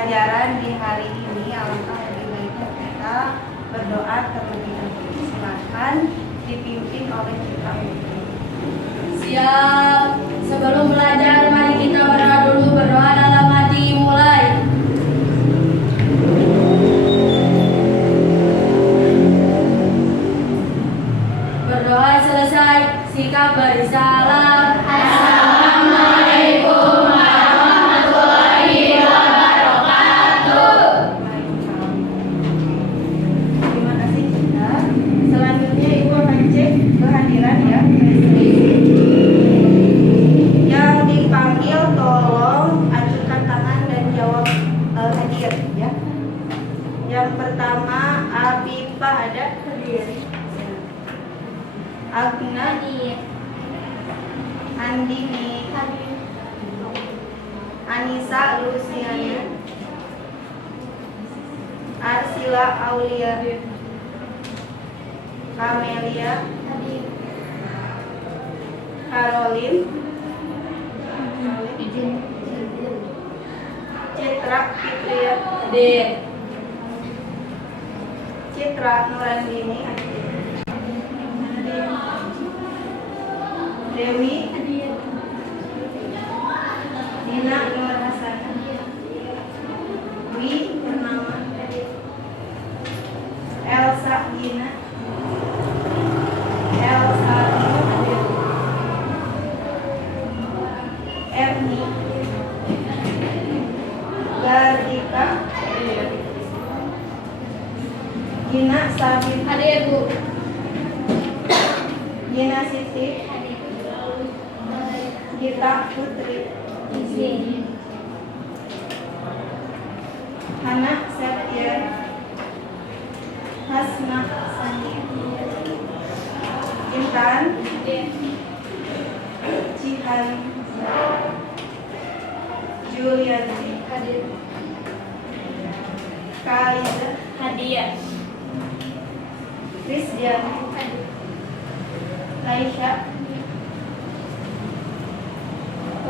pembelajaran di hari ini, alangkah lebih baiknya kita berdoa terlebih dahulu. Silakan dipimpin oleh kita. Siap. Sebelum belajar, mari kita berdoa dulu. Berdoa dalam hati, mulai. Berdoa selesai, sikap bersalam. Assalamualaikum warahmatullahi wabarakatuh. Terima kasih Cinta. Selanjutnya Ibu akan cek kehadiran ya. Yang dipanggil tolong ajukan tangan dan jawab hadir ya. Yang pertama Abifah ada hadir. Agna Andini hadir. Anissa Luciana. Arsila Aulia. Kamelia hadir. Caroline Citra Fitria Hadir. Citra Nurandini hadir. Dewi hadir. Dina Nur Hasan Wi Purnama hadir. Elsa Gina Elsa Nur hadir. Erni Gardika hadir. Gina Sabit Hadir, Bu. Gina Siti Gita Putri Hana Septian Hasna Sani Intan Cihan Julianti Hadir. Kaiza Hadir. Krisdian Laisha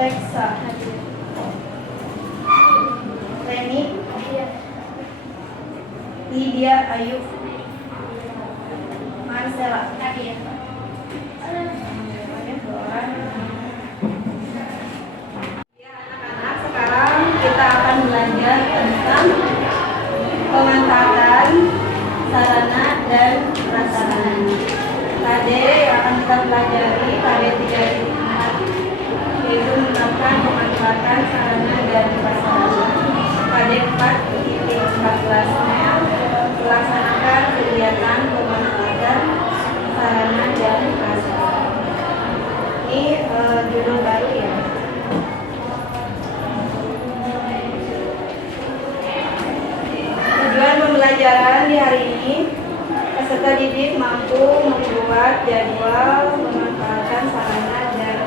Lexa hadir. Reni Lydia Ayu Marcela Hadir. Ya anak-anak, sekarang kita akan belajar tentang pemanfaatan sarana dan prasarana. KD yang akan kita pelajari KD 3.4 yaitu menerapkan pemanfaatan sarana dan prasarana. KD 4.14-nya melaksanakan kegiatan pemanfaatan sarana dan prasarana. Ini judul baru ya. Tujuan pembelajaran di hari ini, peserta didik mampu membuat jadwal pemanfaatan sarana dan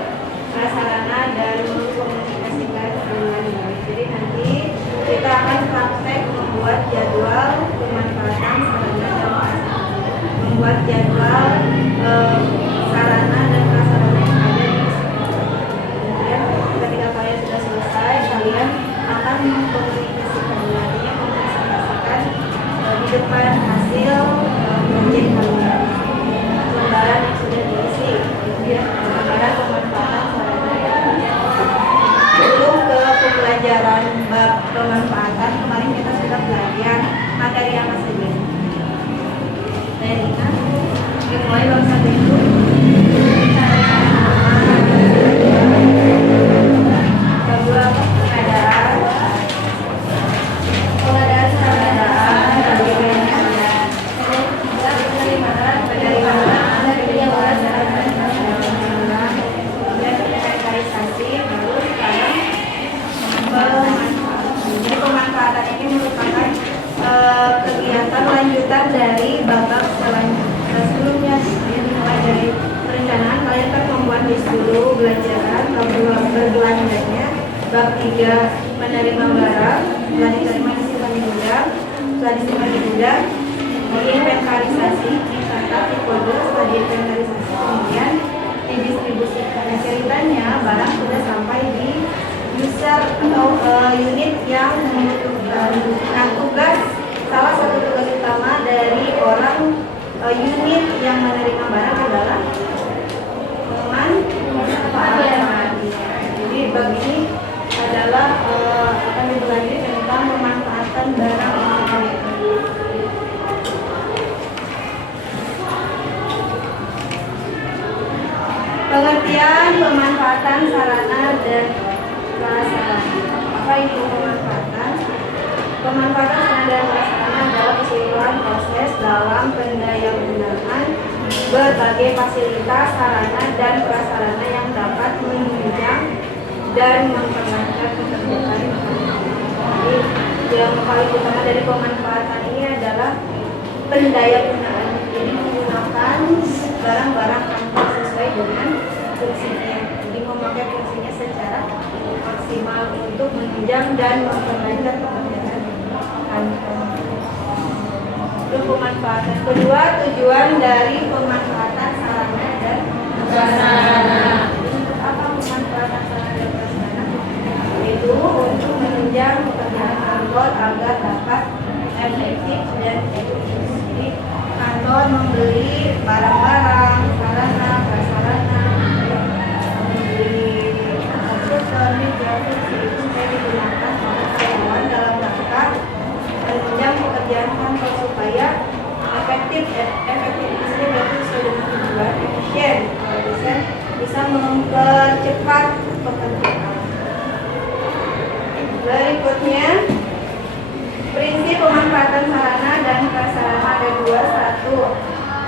prasarana dan mengkomunikasikan dengan baik. Jadi nanti kita akan praktek membuat jadwal pemanfaatan sarana dan prasarana, membuat jadwal sarana dan prasarana yang ada di sekolah. Kemudian ketika kalian sudah selesai, kalian akan mengkomunikasikannya, artinya mempresentasikan di depan hasil proyek kalian, lembaran yang sudah diisi, kemudian lembaran pemanfaatan sarana dan prasarana. Sebelum ke pembelajaran bab pemanfaatan, kemarin kita sudah belajar materi apa saja. Saya ingat dimulai bab 1 itu bab 2 apa? Pengadaan pemanfaatan ini merupakan kegiatan lanjutan dari babak sebelumnya, yang dimulai dari perencanaan. Kalian kan membuat list dulu belajaran, berbelanjanya, bab 3 menerima barang, setelah diterima disimpan di gudang, setelah disimpan di gudang diinventarisasi, dicatat, dikode, setelah diinventarisasi kemudian didistribusikan. Nah, ceritanya barang sudah sampai di user atau unit yang membutuhkan. Nah, salah satu tugas utama dari orang unit yang menerima barang adalah memanfaatkan. Jadi bagi ini adalah akan dibelajari tentang memanfaatkan barang elektronik. Pengertian pemanfaatan sarana dan prasarana. Apa itu pemanfaatan? Pemanfaatan sarana dan prasarana adalah keseluruhan proses dalam pendayagunaan berbagai fasilitas, sarana dan prasarana yang dapat menunjang dan memperlancar pekerjaan. Jadi yang paling utama dari pemanfaatan ini adalah pendayagunaan. Jadi menggunakan barang-barang kantor sesuai dengan fungsinya. Jadi memakai fungsinya secara maksimal untuk menunjang dan memperlancar pekerjaan kantor. Itu pemanfaatan. Kedua, tujuan dari pemanfaatan sarana dan prasarana. Untuk apa pemanfaatan sarana dan prasarana? Yaitu untuk menunjang pekerjaan kantor agar dapat efektif dan efisien. Jadi kantor membeli barang-barang, sarana, prasarana, membeli komputer, meja, kursi itu supaya digunakan oleh karyawan dalam rangka menunjang pekerjaan kantor supaya efektif berarti sesuai dengan tujuan, efisien bisa mempercepat pekerjaan. Berikutnya, prinsip pemanfaatan sarana dan prasarana ada dua. Satu,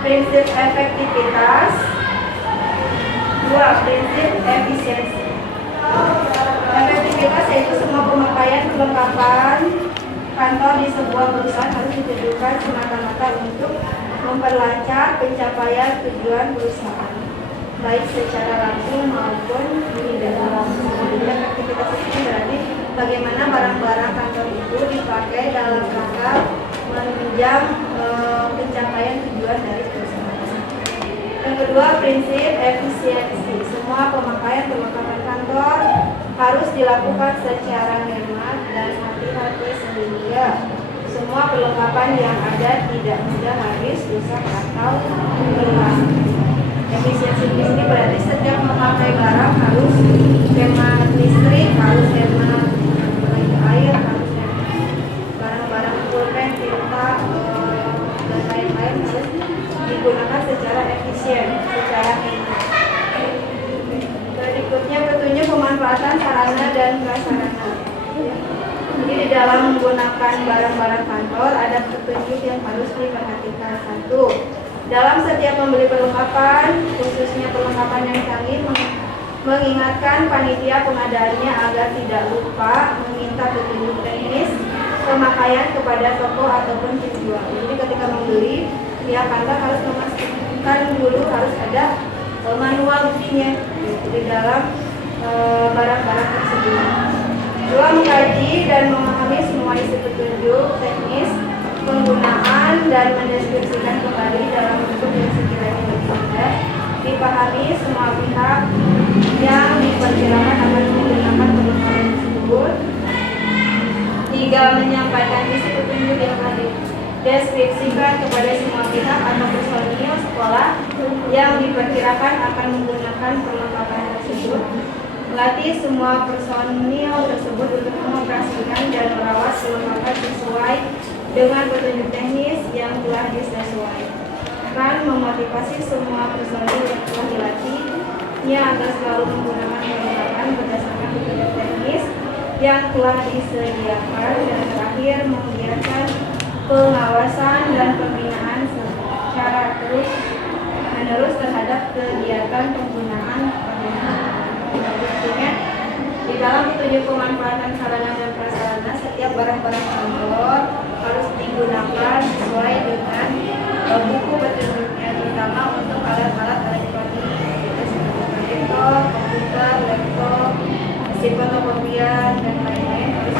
prinsip efektivitas. Dua, prinsip efisiensi. Efektivitas yaitu semua pemakaian kelengkapan kantor di sebuah perusahaan harus ditujukan semata-mata untuk memperlancar pencapaian tujuan perusahaan, baik secara langsung maupun tidak langsung. Jadi efektivitas ini berarti bagaimana barang-barang kantor itu dipakai dalam rangka menunjang pencapaian tujuan dari perusahaan. Yang kedua, prinsip efisiensi. Semua pemakaian perlengkapan kantor harus dilakukan secara hemat dan hati-hati sehingga semua perlengkapan yang ada tidak mudah habis, rusak atau hilang. Efisiensi di sini berarti setiap memakai barang harus hemat listrik, harus hemat air, harus hemat barang-barang pulpen, tinta, dan lain-lain harus digunakan secara efisien, secara hemat. Berikutnya petunjuk pemanfaatan sarana dan prasarana. Jadi di dalam menggunakan barang-barang kantor ada petunjuk yang harus diperhatikan. Satu, dalam setiap membeli perlengkapan, khususnya perlengkapan yang canggih, mengingatkan panitia pengadaannya agar tidak lupa meminta petunjuk teknis pemakaian kepada toko ataupun penjual. Jadi ketika membeli, pihak kantor harus memastikan dulu harus ada manual buktinya di dalam barang-barang tersebut. Dua, mengkaji dan memahami semua isi petunjuk teknis penggunaan dan mendeskripsikan kembali dalam bentuk yang sekiranya lebih mudah dipahami semua pihak yang diperkirakan akan menggunakan perlengkapan tersebut. Tiga, menyampaikan isi petunjuk yang telah dideskripsikan kepada semua pihak atau personil sekolah yang diperkirakan akan menggunakan perlengkapan tersebut. Melatih semua personil tersebut untuk mengoperasikan dan merawat perlengkapan sesuai dengan petunjuk teknis yang telah disesuaikan. Memotivasi semua personil yang telah dilatihnya agar selalu menggunakan perlengkapan berdasarkan petunjuk teknis yang telah disediakan. Dan terakhir, menggiatkan pengawasan dan pembinaan secara terus-menerus terhadap kegiatan penggunaan perlengkapan. Buktinya, di dalam petunjuk pemanfaatan sarana dan prasarana, setiap barang-barang kantor harus digunakan sesuai dengan buku petunjuknya, terutama untuk alat-alat elektronik seperti proyektor, komputer, laptop, mesin fotokopian, dan lain-lain harus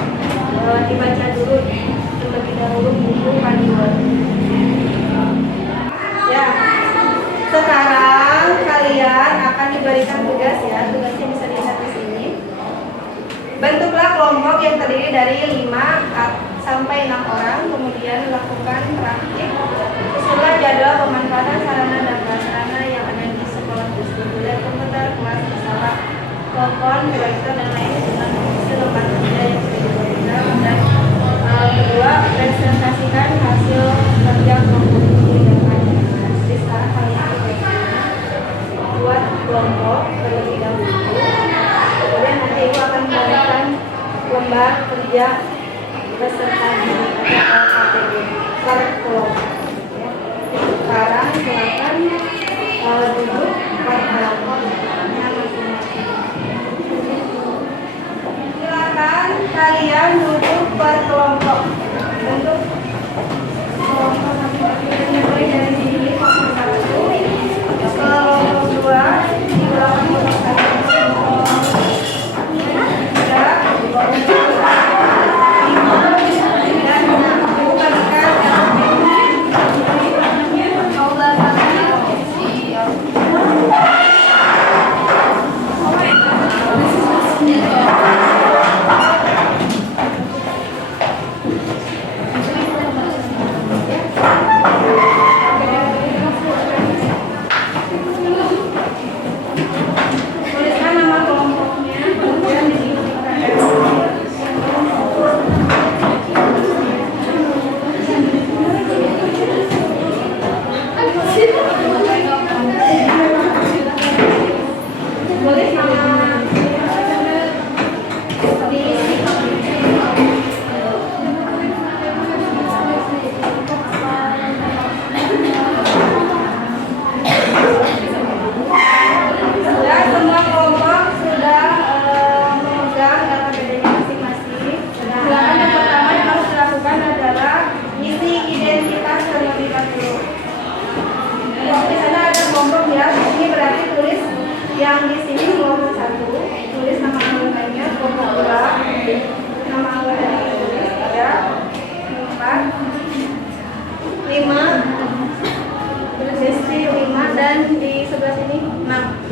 dibaca dulu terlebih dahulu buku panduan. Ya, sekarang kalian akan diberikan tugas ya, tugasnya bisa dilihat di sini. Bentuklah kelompok yang terdiri dari 5 sampai 6 orang, kemudian lakukan praktik. Sesudah jadwal pemanfaatan sarana dan prasarana yang ada di sekolah tersebut, dan komputer, kelas, pesawat, telepon, proyektor dan lain dengan mengisi lembar kerja yang sudah diberikan. Dan kedua, presentasikan hasil kerja kelompok ini dengan jelas. Jadi sekarang kalian buat kelompok terlebih dahulu. Kemudian nanti ibu akan memberikan lembar kerja beserta KTP per kelompok. Sekarang silakan duduk per kelompoknya masing-masing. Silakan kalian duduk per kelompok. Untuk kelompok masing-masing mulai dari sini kelompok 1, kelompok 2 di belakang kelompok 5 dan di sebelah sini 6.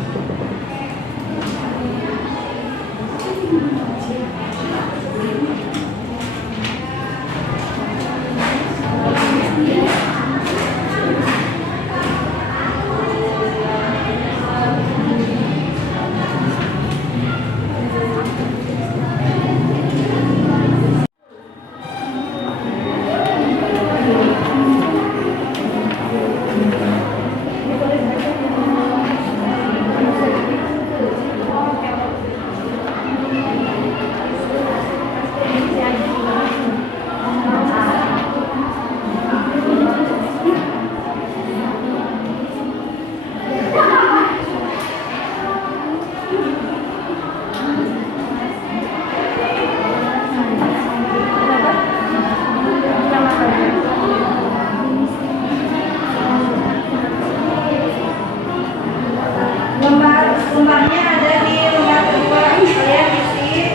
Lembarnya ada di lembar kedua. Kalian isi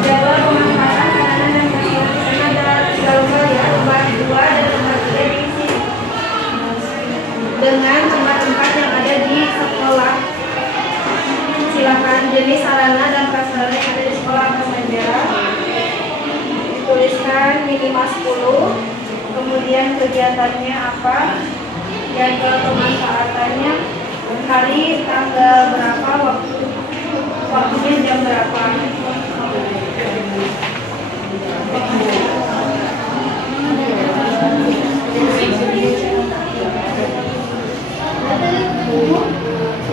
jadwal pemanfaatan sarana dan prasarana. Di sana ada 3 lembar ya, lembar 2 dan lembar 3 diisi dengan tempat-tempat yang ada di sekolah. Silakan jenis sarana dan prasarana yang ada di sekolah apa saja. Tuliskan minimal 10. Kemudian kegiatannya apa, jadwal pemanfaatannya, hari, tanggal berapa, waktunya jam berapa.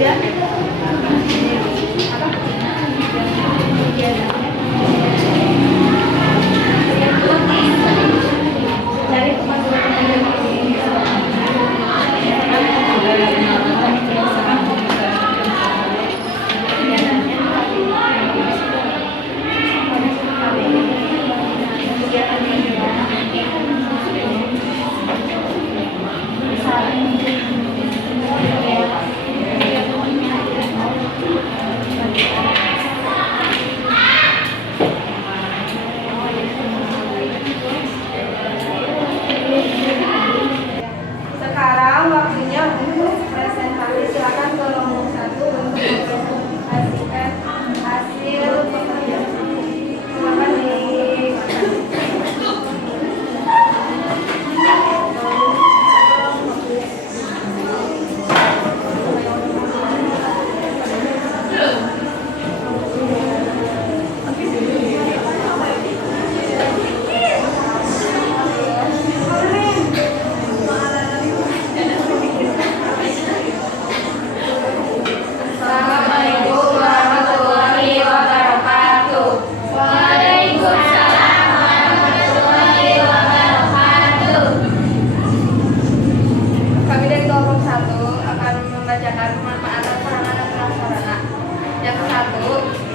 Ya. Dari 1.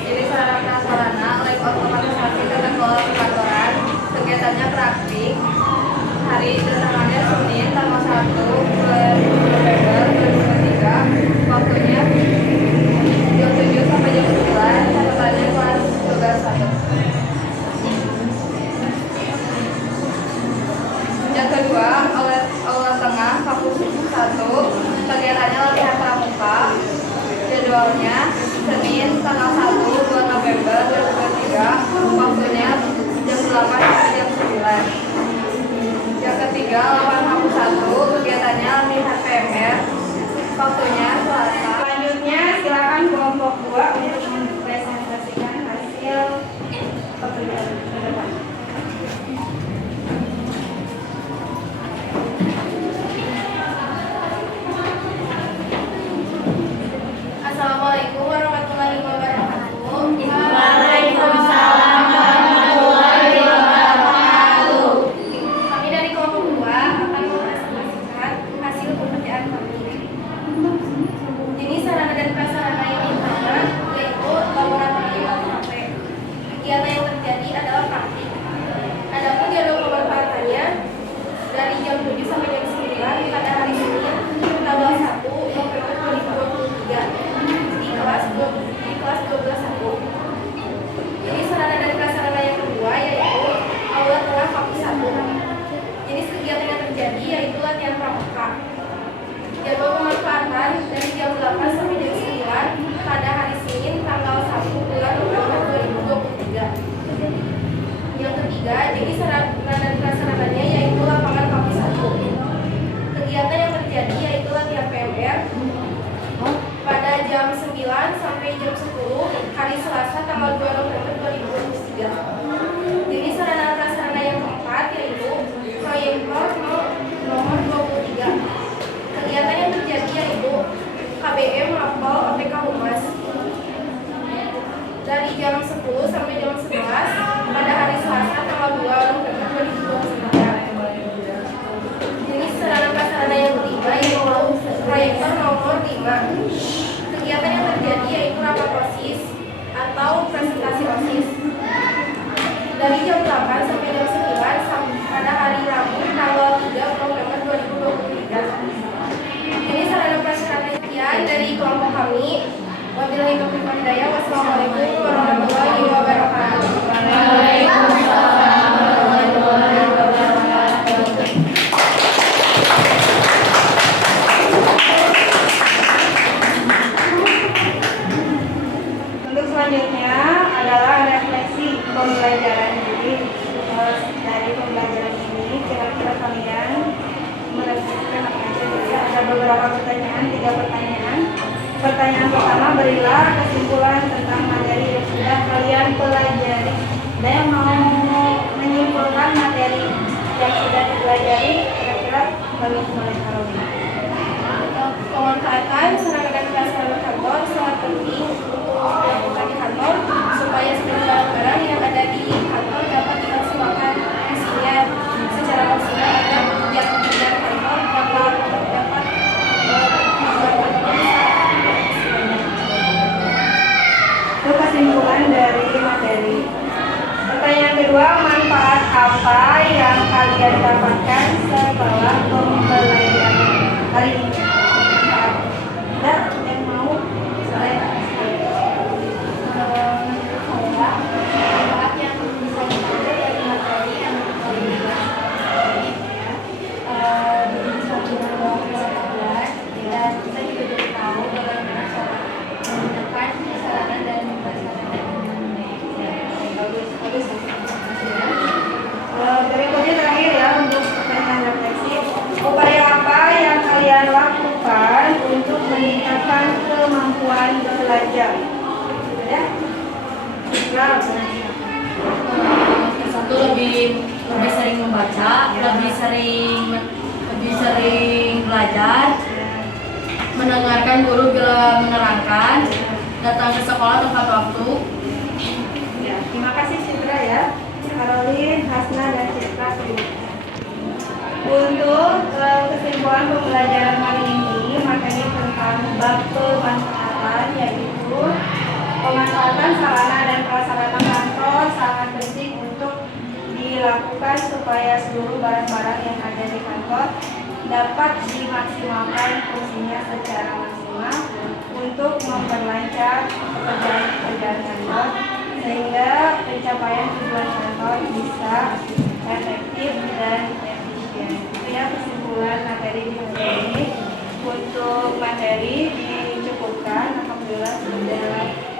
Jadi sarana prasarana lab otomatisasi tata kelola perkantoran. Kegiatannya praktik. Hari kedatangannya Senin tanggal 1 November 2023. Waktunya jam 7 sampai jam 9. Catatannya kelas tugas 1. Yang kedua, aula tengah kampus 1. Kegiatannya latihan pramuka. Jadwalnya Senin tanggal 1 November 2023. Waktunya jam 8 sampai jam 9. Yang ketiga, lapangan kampus 1. Kegiatannya latihan PMR. Waktunya Selasa. Selanjutnya silakan kelompok 2 untuk mempresentasikan hasil pekerjaan ke depan. Assalamualaikum warahmatullahi wabarakatuh. Waalaikumsalam warahmatullahi wabarakatuh. Kami dari kelompok 2 akan mempresentasikan hasil pekerjaan kami. Jenis sarana dan prasarana yang pertama yaitu laboratorium LKP. Kegiatan yang terjadi adalah praktik. Adapun jadwal pemanfaatannya dari jam 7 sampai jam 9 pada hari Senin tanggal 1 November 2023 di kelas 12.1. Jadi sarana dan prasarana yang kedua yaitu aula tengah kampus 1. Jenis kegiatan yang terjadi yaitu latihan pramuka. Jadwal pemanfaatan dari jam 8 sampai jam 9 pada hari Senin tanggal 1 bulan November 2023. Yang ketiga, jenis sarana dan prasarananya yaitu lapangan kampus 1. Kegiatan yang terjadi yaitu latihan PMR pada jam 9 sampai jam 10 hari Selasa tanggal 2 November 2023. Jenis sarana prasarana yang keempat yaitu proyektor nomor 23. Kegiatan yang terjadi yaitu KBM Mapol OTK Humas dari jam 10 sampai jam 11 pada hari Selasa tanggal 2 November 2023. Jenis sarana prasarana yang kelima yaitu proyektor nomor 5. Kegiatan yang terjadi yaitu rapat OSIS atau presentasi OSIS dari jam 8 sampai jam 9 pada hari Rabu tanggal 3 November 2023. Ini sarana prasarana sekian dari kelompok kami. Wabillahi taufiq wal hidayah. Wassalamualaikum warahmatullahi wabarakatuh. Waalaikumsalam warahmatullahi wabarakatuh. Untuk selanjutnya adalah refleksi pembelajaran. Jadi dari pembelajaran ini kira-kira kalian merefleksikan apa aja. Jadi ada beberapa pertanyaan, 3 pertanyaan. Pertanyaan pertama, berilah kesimpulan tentang materi yang sudah kalian pelajari. Ada yang mau menyimpulkan materi yang sudah dipelajari? Kira-kira kalian mulai Karolina. Pemanfaatan sarana dan prasarana kantor sangat penting untuk dilakukan di kantor supaya segala barang yang ada di kantor dapat dimaksimalkan fungsinya secara maksimal agar pekerjaan kantor dapat Itu kesimpulan dari materi. Pertanyaan kedua, manfaat apa yang kalian dapatkan setelah pembelajaran hari ini? Manfaat. Ada yang mau? Saya. manfaat yang bisa diambil dari materi yang dipelajari bisa menambah pengetahuan dan kita juga jadi tahu bagaimana cara menggunakan sarana dan prasarana yang bagus. Berikutnya terakhir ya untuk pertanyaan refleksi. Upaya apa yang kalian lakukan untuk meningkatkan kemampuan belajar? Ya? Satu lebih sering membaca, lebih sering belajar, mendengarkan guru bila menerangkan, datang ke sekolah tepat waktu. Ya, terima kasih Citra ya. Karolin, Hasna, dan Citra. Untuk kesimpulan pembelajaran kali ini materi tentang bab pemanfaatan yaitu Pemanfaatan sarana dan prasarana kantor sangat penting untuk dilakukan supaya seluruh barang-barang yang ada di kantor dapat dimaksimalkan fungsinya secara maksimal untuk memperlancar pekerjaan kantor sehingga pencapaian tujuan kantor bisa efektif dan efisien. Itu ya kesimpulan materi di hari ini. Untuk materi dicukupkan, alhamdulillah sudah